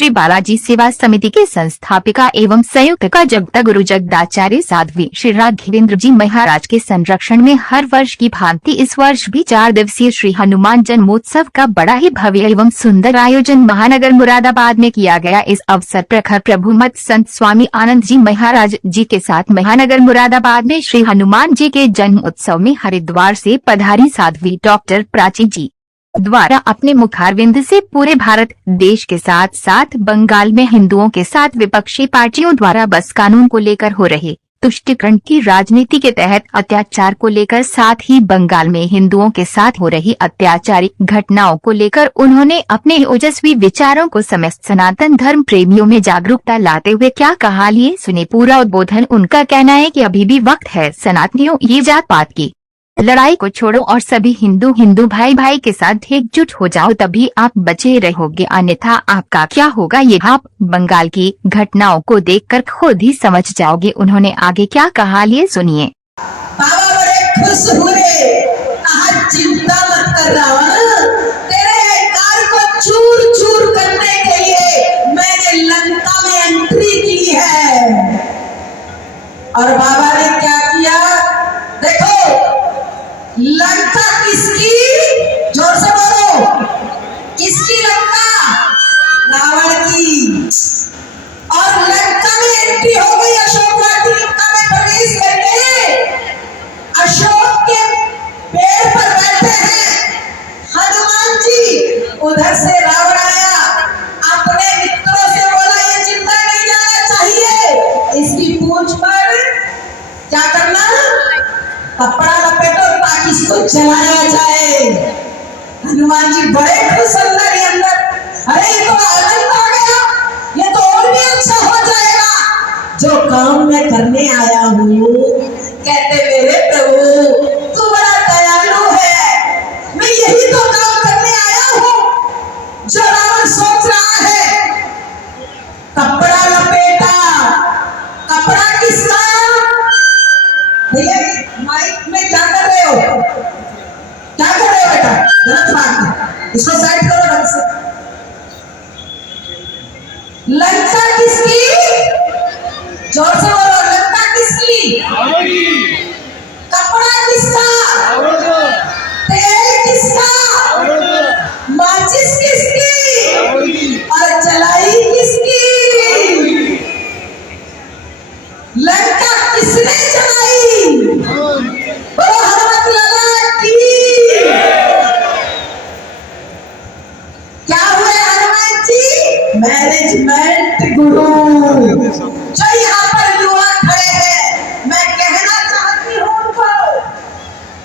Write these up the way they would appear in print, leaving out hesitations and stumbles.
श्री बालाजी सेवा समिति के संस्थापिका एवं संयुक्त जगत गुरु जगदाचार्य साध्वी श्री राघवेंद्र जी महाराज के संरक्षण में हर वर्ष की भांति इस वर्ष भी 4 दिवसीय श्री हनुमान जन्मोत्सव का बड़ा ही भव्य एवं सुंदर आयोजन महानगर मुरादाबाद में किया गया। इस अवसर प्रखर प्रभु मत संत स्वामी आनंद जी महाराज जी के साथ महानगर मुरादाबाद में श्री हनुमान जी के जन्म उत्सव में हरिद्वार से पधारी साध्वी डॉक्टर प्राची जी द्वारा अपने मुखारविंद से पूरे भारत देश के साथ साथ बंगाल में हिंदुओं के साथ विपक्षी पार्टियों द्वारा बस कानून को लेकर हो रहे तुष्टीकरण की राजनीति के तहत अत्याचार को लेकर, साथ ही बंगाल में हिंदुओं के साथ हो रही अत्याचारी घटनाओं को लेकर उन्होंने अपने ओजस्वी विचारों को समस्त सनातन धर्म प्रेमियों में जागरूकता लाते हुए क्या कहा, लिए सुने पूरा उद्बोधन। उनका कहना है कि अभी भी वक्त है, सनातनियों ये जात पात की लड़ाई को छोड़ो और सभी हिंदू भाई भाई के साथ एकजुट हो जाओ, तभी आप बचे रहोगे, अन्यथा आपका क्या होगा ये आप बंगाल की घटनाओं को देखकर खुद ही समझ जाओगे। उन्होंने आगे क्या कहा, लिए सुनिए। बाबा बड़े खुश हुए, कहा चिंता मत कर रावण, तेरे अहंकार को चूर चूर करने के लिए मैंने लंका में एंट्री की है। और बाबा ने क्या किया, देखो लंका किसकी, जोर से बोलो, किसकी लंका, रावण की। और लंका में एंट्री हो गई, अशोक वाटिका में प्रवेश करके अशोक के पेड़ पर बैठे हैं हनुमान जी। उधर से रावण आया, अपने मित्रों से बोला ये चिंता नहीं जाना चाहिए, इसकी पूंछ पर क्या करना, कपड़ा लपेटो ताकि इसको जलाया जाए। हनुमान जी बड़े खुश अंदर ही अंदर, अरे ये तो आनंद आ गया, ये तो और भी अच्छा हो जाएगा जो काम मैं करने आया हूँ। कहते मेरे प्रभु तू बड़ा दयालु है, मैं यही तो काम करने आया हूँ जो रावण सोच रहा है। कपड़ा लपेटा, कपड़ा किसका, भैया माइक में क्या कर रहे हो, क्या कर रहे हो बेटा, गलत बात है, इसको साइड करो ढंग से। लंका किसकी, जोर से बोलो, लंका किसकी, कपड़ा किसका, तेल किसका, माचिस किसकी और जलाई किसकी, लंका किसने जलाई, बोलो हनुमत लाला की। क्या हुए हनुमान जी, मैनेजमेंट गुरु। जो यहाँ पर युवा खड़े हैं, मैं कहना चाहती हूँ उनको,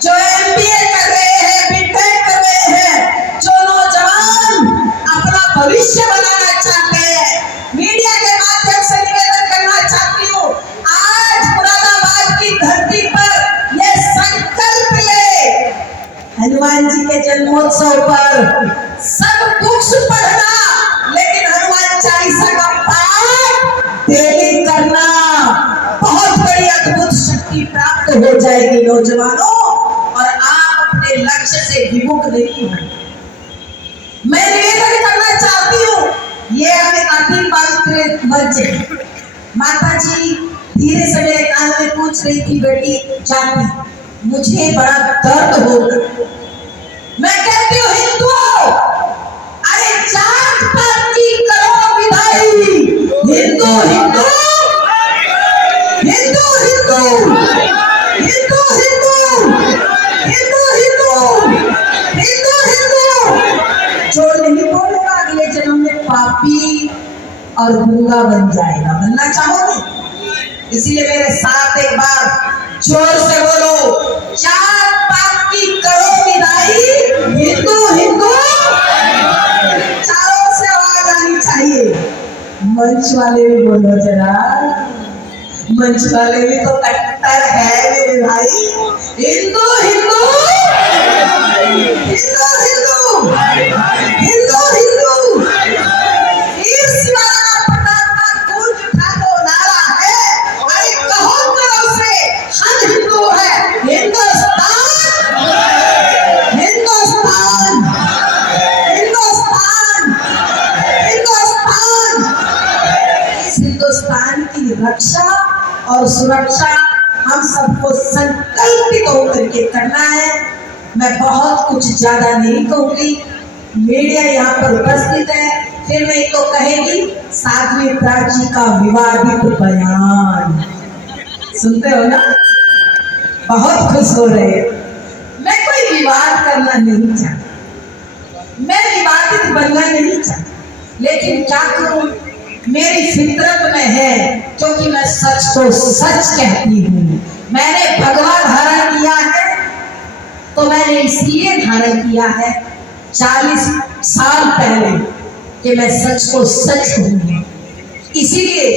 जो MBA कर रहे हैं, बीटेक कर रहे हैं, जो नौजवान अपना भविष्य बनाना चाहते हैं, मीडिया के माध्यम से निवेदन करना चाहती हूँ, आज मुरादाबाद की धरती पर ये संकल्प ले, हनुमान जी के जन्मोत्सव पर सब बुक्स पढ़ना, लेकिन हनुमान चालीसा का पाठ डेली करना, बहुत बड़ी अद्भुत शक्ति प्राप्त हो जाएगी नौजवानों, और आप अपने लक्ष्य से विमुख नहीं होंगे। मैं निवेदन करना चाहती हूँ, ये हमें अति पवित्र मंच है। माता जी धीरे से मेरे कान में पूछ रही थी, बेटी जाती, मुझे बड़ा दर्द होगा। मैं कहती हूँ हिंदू, अरे जात पात की करो विदाई, हिंदू हिंदू हिंदू हिंदू हिंदू हिंदू हिंदू हिंदू हिंदू, जो नहीं बोलेगा अगले जन्म में पापी और गूंगा बन जाएगा। बनना चाहोगे? इसीलिए मेरे साथ एक बार जोर से बोलो, जात पात की करो विदाई, हिंदू हिंदू, चारों से आवाज आनी चाहिए। मंच वाले भी बोलो जरा, मंच वाले भी तो कट्टर है मेरे भाई, हिंदू हिंदू हिंदू हिंदू हिंदू हिंदू, वीर शिवाला प्रताप का गूंज उठा दो नारा है, अरे कहो करो से हम हिंदू है, हिंदुस्तान हिंदुस्तान हिंदुस्तान हिंदुस्तान की रक्षा और सुरक्षा हम सबको संकल्पित होकर के करना है। मैं बहुत कुछ ज्यादा नहीं कहूंगी, मीडिया यहाँ पर उपस्थित है, फिर मैं तो कहेगी साध्वी प्राची का विवादित बयान सुनते हो ना, बहुत खुश हो रहे हैं। मैं कोई विवाद करना नहीं चाहती, मैं विवादित बनना नहीं चाहती, लेकिन क्या करूं, मेरी फितरत में है, क्योंकि मैं सच को सच कहती हूँ। मैंने भगवा धारण किया है तो मैंने इसलिए धारण किया है 40 साल पहले कि मैं सच को सच कहूंगी। इसीलिए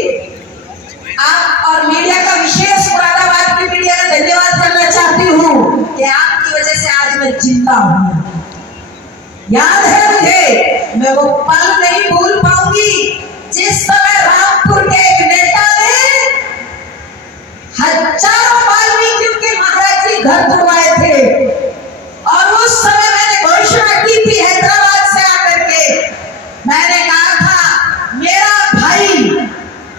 आप और मीडिया का विशेष मुरादाबाद की मीडिया का धन्यवाद करना चाहती हूँ कि आपकी वजह से आज मैं जिंदा हूँ। याद है मुझे, मैं वो पल नहीं भूल पाऊंगी जिस समय रामपुर के एक नेता ने हजारों वाल्मीकियों के महाराज जी घर तुड़वाए थे, और उस समय मैंने घोषणा की थी हैदराबाद से आकर के, मैंने कहा था मेरा भाई,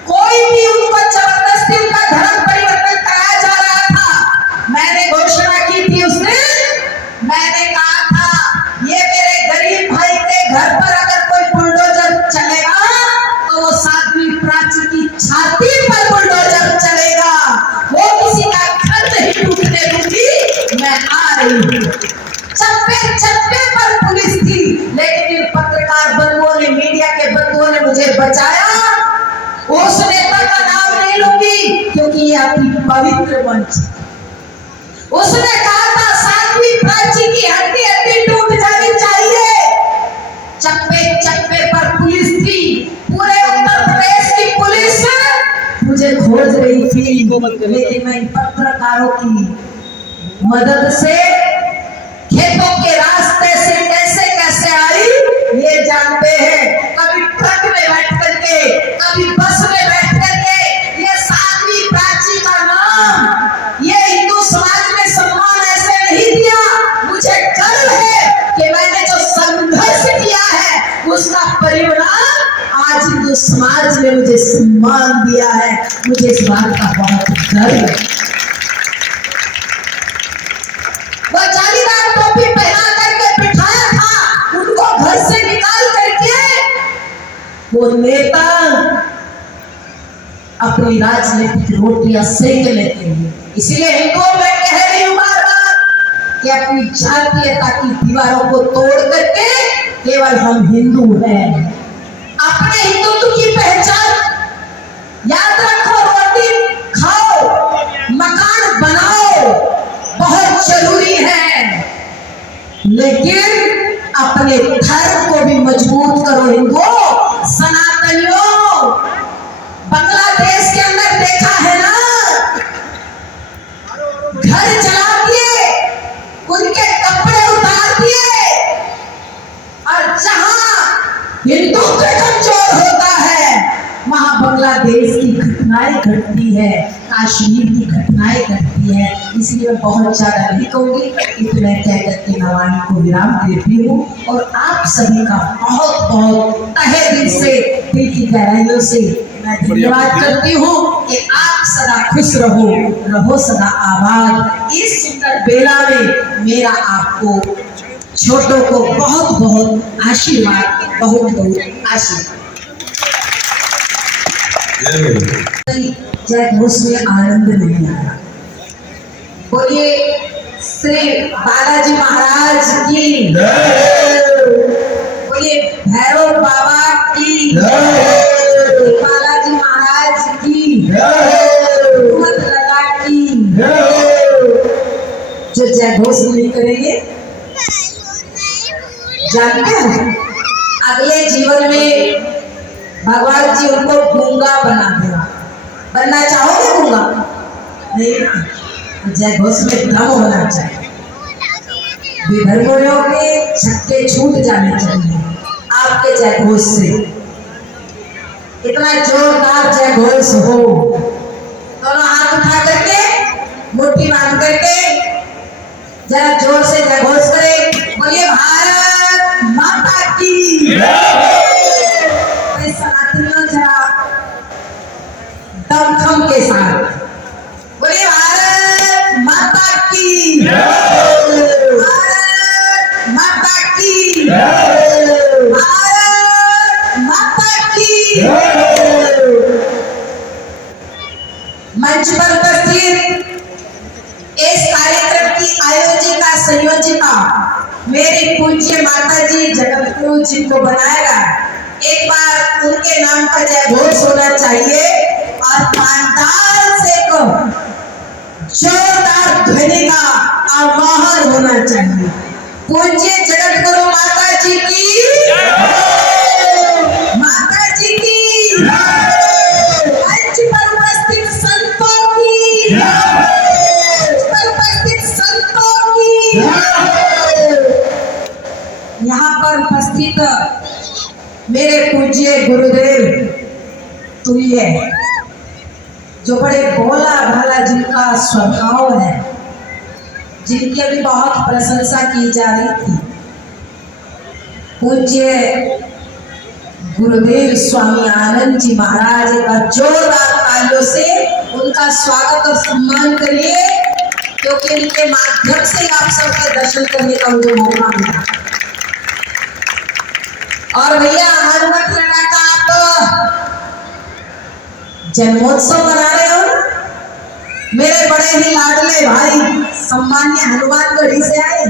कोई भी उनको जबरदस्ती उनका धर्म परिवर्तन कराया जा रहा था, मैंने घोषणा की थी उस दिन, मैंने कहा था ये मेरे गरीब भाई के घर पर अगर कोई बुलडोजर चलेगा तो वो साध्वी प्राची की छाती पर बुलडोजर चलेगा, वो किसी का घर नहीं टूटने दूंगी। मैं आ रही हूँ। चप्पे चप्पे पर पुलिस थी, लेकिन इन पत्रकार बंधुओं ने, मीडिया के बंधुओं ने मुझे बचाया। उस नेता का नाम नहीं लूंगी क्योंकि ये आपकी पवित्र मंच। उसने कहा था साध्वी प्राची की हड्डी हड्डी टूट जानी चाहिए। चप्पे चप्पे पर पुलिस थी, पूरे उत्तर प्रदेश की पुलिस मुझे खोज रही थी, लेकिन मैं इन पत्रकारों की मदद से खेतों के रास्ते से कैसे कैसे आई ये जानते हैं। कभी ट्रक में बैठ करके, कभी बस में बैठ करके, ये साध्वी प्राची का नाम ये हिंदू समाज में सम्मान ऐसे नहीं दिया। मुझे गर्व है कि मैंने जो संघर्ष किया है उसका परिणाम आज हिंदू समाज ने मुझे सम्मान दिया है। मुझे इस बात का बहुत गर्व है। वो जालीदार टोपी पहना करके बिठाया था, उनको घर से निकाल करके वो नेता अपनी राजनीतिक रोटियां सेक लेते हैं। इसलिए हिंदुओं में कह रही हूं बार बार कि अपनी जातीयता की दीवारों को तोड़ करके केवल हम हिंदू हैं। अपने हिंदुत्व की पहचान याद रखो, रोटी खाओ, मकान बनाओ, बहुत जरूरी है, लेकिन अपने धर्म को भी मजबूत करो। हिंदुओं, सनातनियों, बांग्लादेश के अंदर देखा है ना, घर जला दिए, उनके कपड़े उतार दिए, और जहां हिंदुत्व कमजोर होता है वहां बांग्लादेश की घटनाएं घटती है, कश्मीर की घटनाएं घटती है। इसलिए मैं बहुत ज्यादा नहीं कहूंगी, इतना कहकर के नवानी को विराम देती हूँ, और आप सभी का बहुत बहुत तहे दिल से, दिल की गहराइयों से मैं धन्यवाद करती हूँ कि आप सदा खुश रहो, रहो सदा आबाद। इस सुंदर बेला में मेरा आपको छोटों को बहुत बहुत आशीर्वाद, बहुत बहुत आशीर्वाद। जय घोष में आनंद नहीं आया। बोलिए श्री बालाजी महाराज की, बोलिए भैरव बाबा की, बालाजी महाराज की, लगा की। जो जय घोष नहीं करेंगे, जानते हैं अगले जीवन में भगवान जी उनको गूंगा बना देगा। बनना चाहोगे गूंगा? नहीं ना, जय घोष में दम होना चाहिए, विधर्मियों के छक्के छूट जाने चाहिए आपके जय घोष से। इतना जोरदार जय घोष हो, दोनों हाथ उठा करके, मुट्ठी बांध करके जरा जोर से जय घोष करें। बोलिए भारत माता की। सनातनियों जरा खम के साथ। बोलिए भारत माता की, भारत माता की, भारत माता की। मंच पर उपस्थित इस कार्यक्रम की आयोजिका संयोजिका मेरी पूज्य माता जी जगतगुरु जिनको बनाएगा, एक बार उनके नाम का जय घोष होना चाहिए और पांडाल से को जोरदार ध्वनि का आवाहन होना चाहिए। पूज्य जगतगुरु माता जी की, माता जी की, मंच पर उपस्थित संतों की, मंच पर उपस्थित संतों की, यहाँ पर उपस्थित मेरे पूज्य गुरुदेव तुल्य, जो बड़े भोला भाला जिनका स्वभाव है, जिनकी अभी बहुत प्रशंसा की जा रही थी, पूज्य गुरुदेव स्वामी आनंद जी महाराज, का जोरदार तालियों से उनका स्वागत और सम्मान करिए, क्योंकि इनके माध्यम से आप सबके दर्शन करने का मुझे मौका मिला। और भैया हनुमत लड़ा का आप जन्मोत्सव मना रहे हो, मेरे बड़े ही लाडले भाई सम्मान्य हनुमानगढ़ी से आए,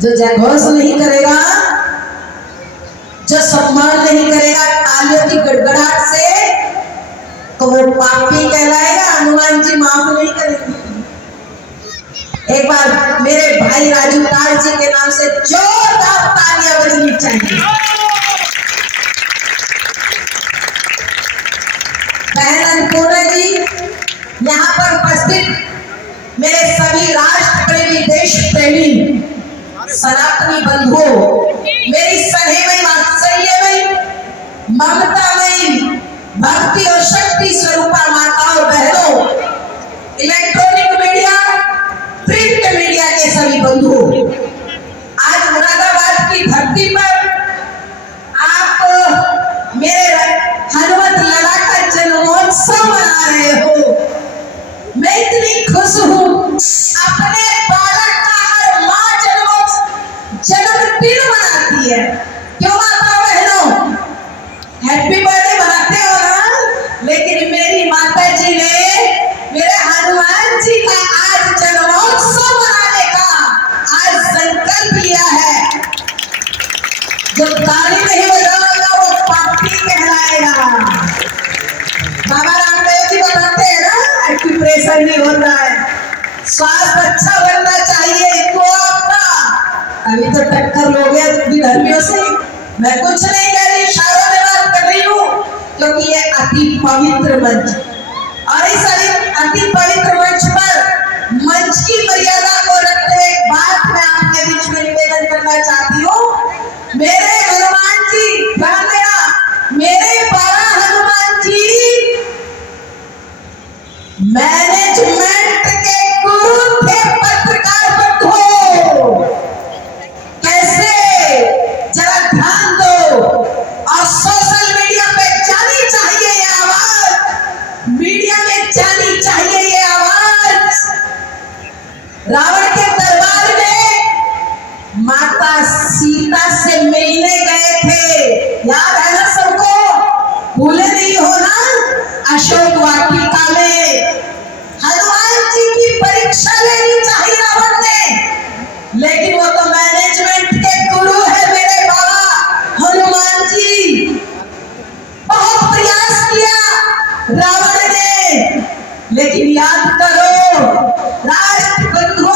जो जयघोष नहीं करेगा, जो सम्मान नहीं करेगा तालियों की गड़गड़ाहट से, तो वो पापी कहलाएगा, हनुमान जी माफ नहीं करेंगे। एक बार मेरे भाई राजू तार जी के नाम से जोरदार तालियां बजनी चाहिए। बहन अन्नपूर्णा जी, यहाँ पर उपस्थित मेरे सभी राष्ट्र प्रेमी, देश प्रेमी, सनातनी बंधुओं, मेरी स्नेहमयी, वात्सल्यमयी, ममतामयी, भक्ति और शक्ति स्वरूपा माताओं बहनों, इलेक्ट्रॉनिक मीडिया, प्रिंट मीडिया के सभी बंधुओं, आज मुरादाबाद की धरती पर आप मेरे हनुमत लड़ा का जन्मोत्सव मना रहे हो। मैं इतनी खुश हूँ, अपने बालक का हर माँ जन्मदिन मनाती है। क्यों माता बहनों, हैप्पी बर्थडे मनाते हो ना, लेकिन मेरी माता जी ने मेरे हनुमान जी का आज जन्मोत्सव मनाने का आज संकल्प लिया है। जो ताली नहीं बजाएगा वो पापी कहलाएगा। बाबा रामदेव जी बताते हैं ना, एक्यूप्रेशर नहीं होता है, स्वास्थ्य अच्छा बनना चाहिए इनको आपका। अभी तो टक्कर लोगे धर्मियों से, मैं कुछ नहीं कह रही, इशारों में बात कर रही हूँ, क्योंकि ये अति पवित्र मंच, और इस अति पवित्र मंच पर मंच की मर्यादा को रखते हुए एक बात मैं आपके बीच में निवेदन करना चाहती हूँ। मेरे हनुमान जी, ध्यान देना, मेरे बाबा हनुमान जी मैनेजमेंट के गुरु थे, पत्रकार बंधुओं। कैसे, जरा ध्यान दो, और सोशल मीडिया पे जानी चाहिए ये आवाज, मीडिया में जानी चाहिए ये आवाज। रावण के दरबार में माता सीता से मिलने गए थे, याद है ना सबको, भूले नहीं हो ना, अशोक वाटिका में हनुमान जी की परीक्षा लेनी चाहिए रावण ने, लेकिन वो तो मैनेजमेंट के गुरु है मेरे बाबा हनुमान जी। बहुत प्रयास किया रावण ने, लेकिन याद करो राष्ट्र बंधु